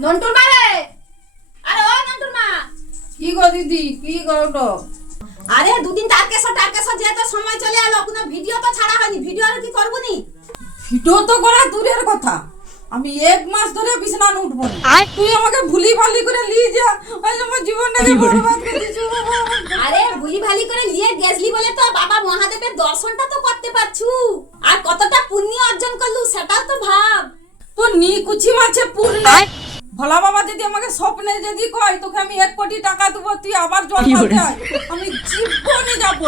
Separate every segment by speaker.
Speaker 1: নন্টুর মা রে আরে ও নন্টুর মা।
Speaker 2: কি গো দিদি কি গো
Speaker 1: আরে দুদিন টার্কেশ টার্কেশ যেহেতু সময় চলে এলো কোনো ভিডিও তো ছাড়া হয়নি। ভিডিও আর কি করব নি?
Speaker 2: ভিডিও তো করা দূরের কথা। আমি এক মাস ধরে বিছানা উঠবো না। তুই আমাকে ভুলি ভালি করে নিয়ে যা। আজ আমার জীবনটাকে বরবাদ করে দিয়েছিস।
Speaker 1: আরে ভুলি ভালি করে নিয়ে গেছলি বলে তো বাবা মহাদেবের দর্শনটা তো করতে পারছু। আর কতটা পুণ্য অর্জন করলু সেটাও তো ভাব।
Speaker 2: তো নি কুচি মাছে পূর্ণ ভোলা বাবা যদি আমাকে স্বপ্নে যদি কয় তোকে আমি এক কোটি টাকা দেবো তুই আবার জল আমি জীবনে যাব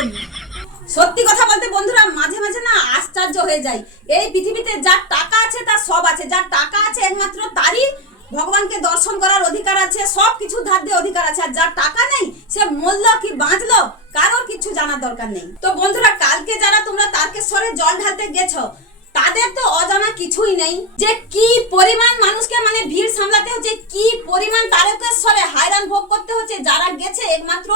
Speaker 1: সত্যি কথা বলতে বন্ধুরা মাঝে মাঝে না আশ্চর্য হয়ে যায় এই পৃথিবীতে যার টাকা আছে তার সব আছে। যার টাকা আছে একমাত্র তারই ভগবানকে দর্শন করার অধিকার আছে সব কিছু ধার দিয়ে অধিকার আছে। আর যার টাকা নেই সে মরলো কি বাঁচলো কারোর কিছু জানার দরকার নেই। তো বন্ধুরা কালকে যারা তোমরা তারকেশ্বরে জল ঢালতে গেছো তাদের তো অজানা কিছুই নেই। যে কি পরিমাণ মানুষকে মানে ভিড় সামলাতে হচ্ছে, কি পরিমাণ তারকেশ্বরে হয়রান ভোগ করতে হচ্ছে, যারা গেছে একমাত্র,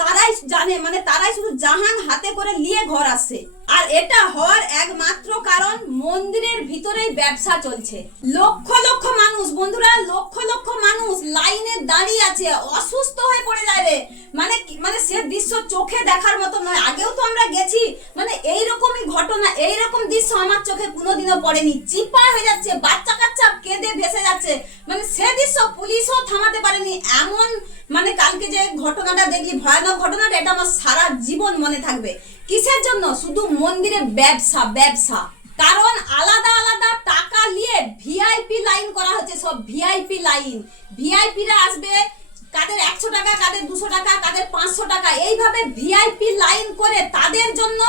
Speaker 1: তারাই জানে মানে তারাই শুধু জাহান হাতে করে নিয়ে ঘর আসছে। আর এটা হওয়ার একমাত্র কারণ মন্দিরের ভিতরেই ব্যবসা চলছে। লক্ষ লক্ষ মানুষ, বন্ধুরা, লক্ষ লক্ষ মানুষ লাইনে দাঁড়িয়ে আছে, অসুস্থ হয়ে পড়ে রে। মানে মানে সে দৃশ্য চোখে দেখার মতো নয়। আগেও তো আমরা গেছি মানে এইরকমই ঘটনা, এইরকম দৃশ্য আমার চোখে কোনোদিনও পড়েনি। চিপা হয়ে যাচ্ছে, বাচ্চা কাচ্চা কেঁদে ভেসে যাচ্ছে। মানে সে দৃশ্য পুলিশও থামাতে পারেনি। এমন মানে কালকে যে ঘটনাটা দেখলি, ভয়ানক ঘটনাটা, এটা আমার সারা জীবন মনে থাকবে। কিসের জন্য? শুধু মন্দিরে ব্যবসা ব্যবসা। কারণ আলাদা আলাদা টাকা নিয়ে ভিআইপি লাইন করা হচ্ছে, সব ভিআইপি লাইন। ভিআইপিরা আসবে টাকা, কাদের দুশো টাকা, কাদের পাঁচশো টাকা, এইভাবে ভিআইপি লাইন করে তাদের জন্য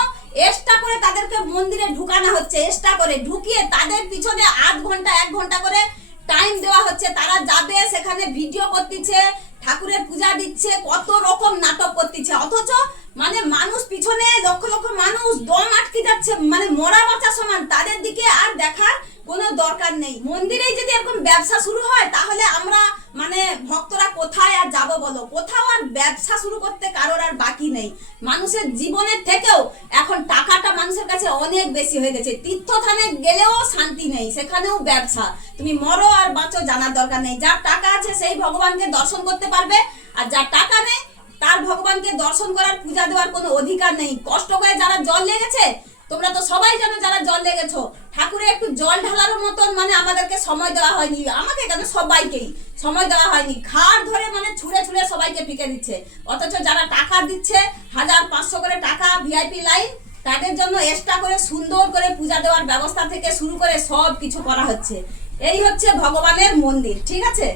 Speaker 1: এক্সট্রা করে তাদেরকে মন্দিরে ঢুকানো হচ্ছে এক্সট্রা করে ঢুকিয়ে তাদের পিছনে আধ ঘণ্টা, এক ঘণ্টা করে টাইম দেওয়া হচ্ছে। তারা যাবে, সেখানে ভিডিও করতেছে, ঠাকুরের পূজা দিচ্ছে, কত রকম নাটক করতেছে। অথচ মানে মানুষ পিছনে লক্ষ লক্ষ মানুষ দম আটকে যাচ্ছে মানে মরা বাঁচা সমান। তাদের দিকে আর দেখার কোনো দরকার নেই। মন্দিরেই যদি এরকম ব্যবসা শুরু হয়, তাহলে আমরা কোথায় বলো? কোথাও আর ব্যবসা শুরু করতে কারোর আর বাকি নেই। মানুষের জীবনের থেকেও এখন টাকাটা মানুষের কাছে অনেক বেশি হয়ে গেছে। তীর্থস্থানে গেলেও শান্তি নেই, সেখানেও ব্যবসা। তুমি মরো আর বাঁচো জানার দরকার নেই। যার টাকা আছে সেই ভগবানকে দর্শন করতে পারবে, আর যার টাকা নেই, তার ভগবানকে দর্শন করার পূজা দেওয়ার কোনো অধিকার নেই। কষ্ট করে যারা জল লেগেছে, তোমরা তো সবাই জানো যারা জল লেগেছো। ঠাকুরে একটু জল ঢালার মতন মানে আমাদেরকে সময় দেওয়া হয়নি। আমাকে কেন? সবাইকেই সময় দেওয়া হয়নি। ঘাড় ধরে মানে ছুঁড়ে ছুঁড়ে সবাইকে ফিকে দিচ্ছে। অথচ যারা টাকা দিচ্ছে, হাজার পাঁচশো করে টাকা ভিআইপি লাইন, তাদের জন্য এক্সট্রা করে, সুন্দর করে পূজা দেওয়ার ব্যবস্থা থেকে শুরু করে সব কিছু করা হচ্ছে। এই হচ্ছে ভগবানের মন্দির, ঠিক আছে?